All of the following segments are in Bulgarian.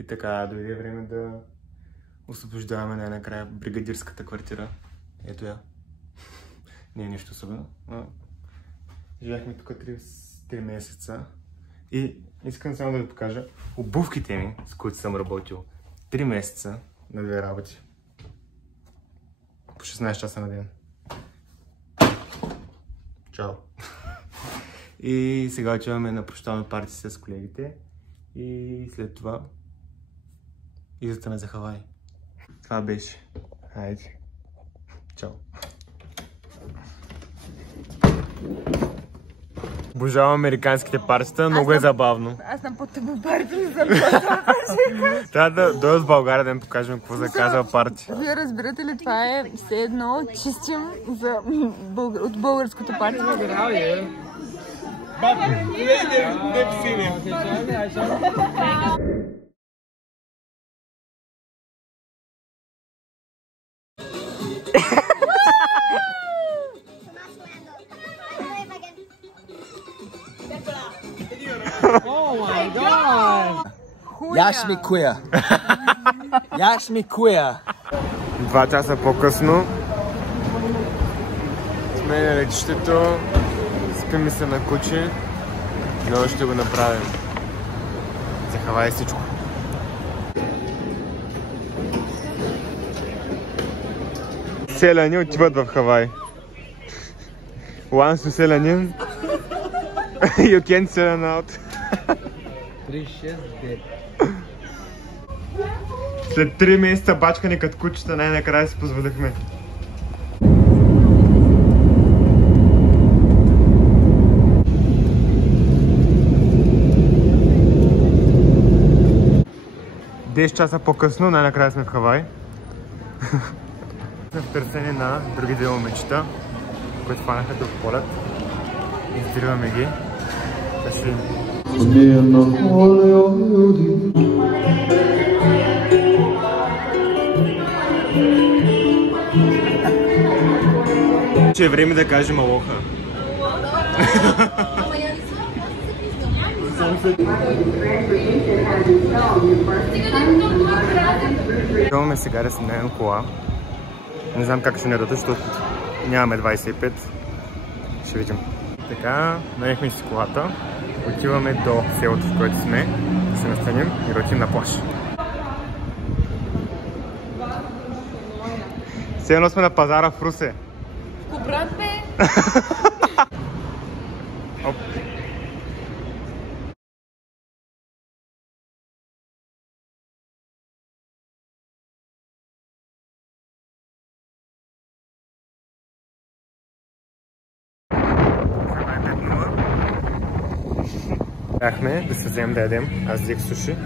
И така, дойде време да освобождаваме най-накрая бригадирската квартира. Ето я. Не е нищо особено. Живяхме тук 3 месеца. И искам само да ви покажа обувките ми, с които съм работил. 3 месеца на 2 работи. По 16 часа на ден. Чао! И сега отиваме на прощална парти с колегите. И след това излизаме за Хавай. Това беше. Хайде. Чао! Обожавам американските партита, много е забавно. Аз съм по-тъбо парти, не съм Трябва да дойдем в България да им покажем какво заказва парти. Вие разбирате ли, това е все едно чистим от българското парти. Oh my god! Yash me queer. Yash me queer. 2 часа по-късно сме на летището, спим се на куче, но ще го направим. За Хавай всичко. Селяни отиват в Хавай. Once you селянин, you can't sell out. След 3 месеца бачкани като кучета, най-накрая си позволихме. Десет часа по-късно, най-накрая сме в Хавай. Сме в търсене на други 2 момичета, които хванаха друг полет. Издирваме ги. Че е време да кажем алоха. Имаме сега да си наем кола. Не знам как ще не дадат, защото нямаме 25. Ще видим. Така, наехме си колата. Отиваме до селото, в което сме, да се настаним и да отидем на плаж. Все едно сме на пазара в Русе. Кобрат бе! Бяхме да се вземем да ядем. Аз взех суши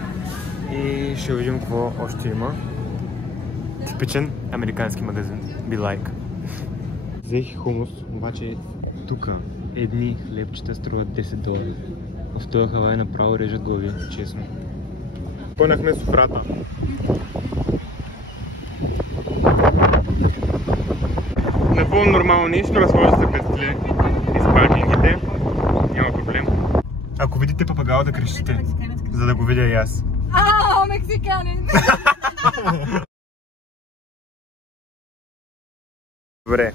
и ще видим какво още има. Типичен американски магазин. Be like. Взех хумус, обаче тук едни хлебчета струват $10. В този Хавай направо режат глави, честно. Пънахме софрата. Напълно нормално нещо, разхожда се петли из паркингите. Няма проблем. Ако видите папагала, да крещите, за да го видя и аз. Ааа, мексиканин! Добре,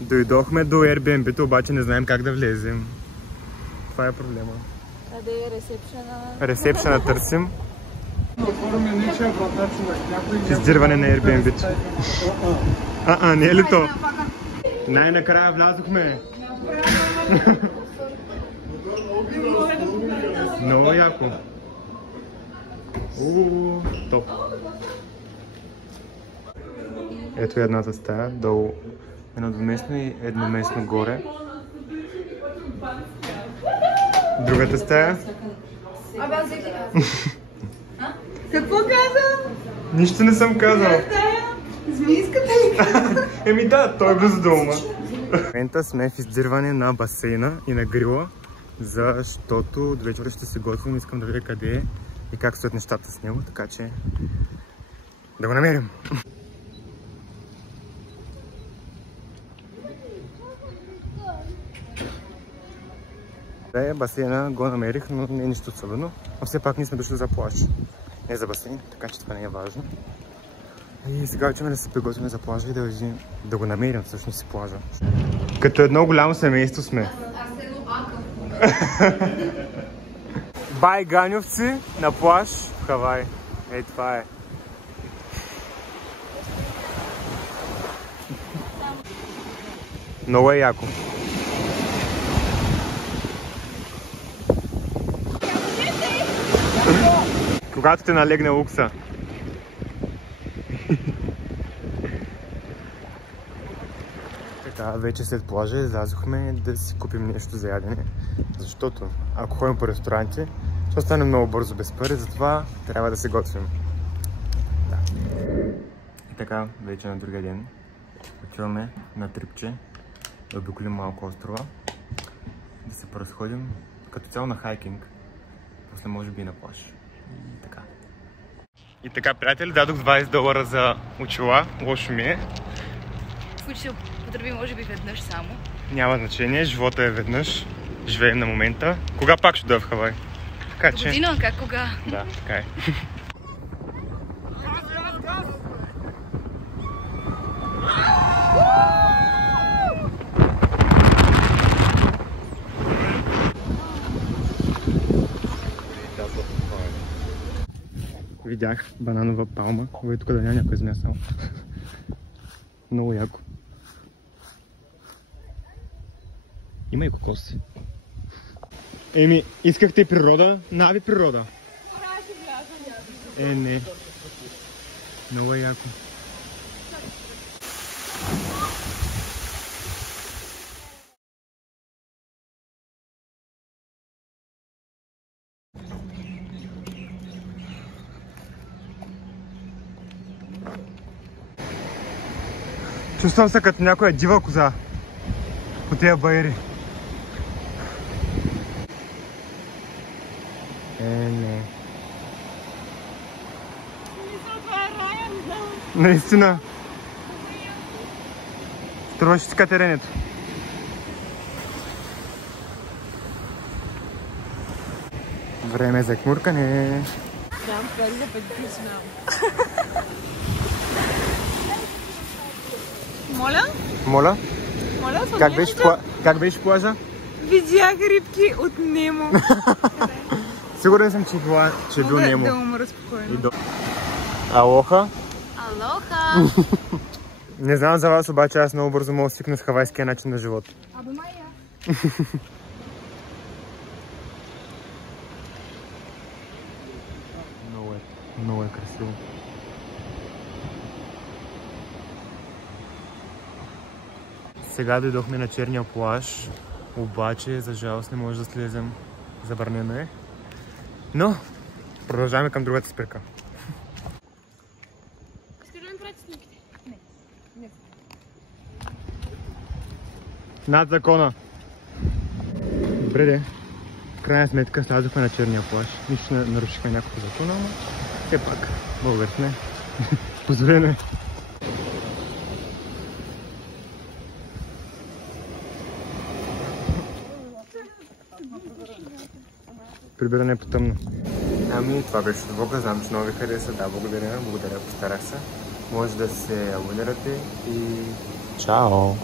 дойдохме до Airbnb-то, обаче не знаем как да влезем. Това е проблема. Къде е ресепшена? Ресепшена търсим. Издирване на Airbnb-то. Не е ли то? Най-накрая влязохме. Много яко. Топ. Ето едната стая, долу едно двуместно и едноместно горе. Другата стая. Какво каза? Нищо не съм казал. Змийската ли? Да, той е близо до ума. В момента сме в издирване на басейна и на грила, защото до вечера ще се готвим. Искам да видя къде е и как стоят нещата с него, така че да го намерим. Басейна го намерих, но не е нищо особено. Но все пак ние сме дошли за плаж. Не за басейн, така че това не е важно. И сега учим да се приготвим за плажа и да го намерим всъщност си плажа. Като едно голямо семейство сме. Бай ганьовци на плаж в Хавай. Ей, това е. Много е яко. Когато те налегне лукса. Така, вече след плажа излязохме да си купим нещо за ядене. Защото ако ходим по ресторанти, ще стане много бързо без пари, затова трябва да се готвим. Да. И така, вече на другия ден отиваме на трипче да обиколим малко острова, да се поразходим като цяло на хайкинг, после може би и на плаж. И така. И така, приятели, дадох $20 за очила, лошо ми е. Които ще потреби може би веднъж само. Няма значение, живота е веднъж, живеем на момента. Кога пак ще дойда в Хавай? Така че... Година, как кога? Да, така е. Видях бананова палма, който тук да няма някой измесал. Много яко. Има и кокоси. Еми, искахте природа? Нави природа. Не. Много е яко. Чувствам се като някоя дива коза по тия баери. Не. Наистина. Струваше си катеренето. Време за кмуркане. Моля? Моля? Моля, Как беше плажа? видях рибки от Немо. Сигурен съм, че е бил Немо. Да умра спокойно. Алоха? Алоха! Не знам за вас, обаче аз много бързо мога да свикна с хавайския начин на живот. Много е красиво. Сега дойдохме на черния плаж, обаче за жалост не може да слезем, забранено е. Но продължаваме към другата спирка. Над закона. Добре де. В крайна сметка слязохме на черния плаж. Нищо не нарушихме някакво закона, но все пак българ сме. Позволено е. Прибиране по тъмно. Ами това беше от влога, знам, че много ви хареса. Да, благодаря, постарах се. Може да се абонирате и чао!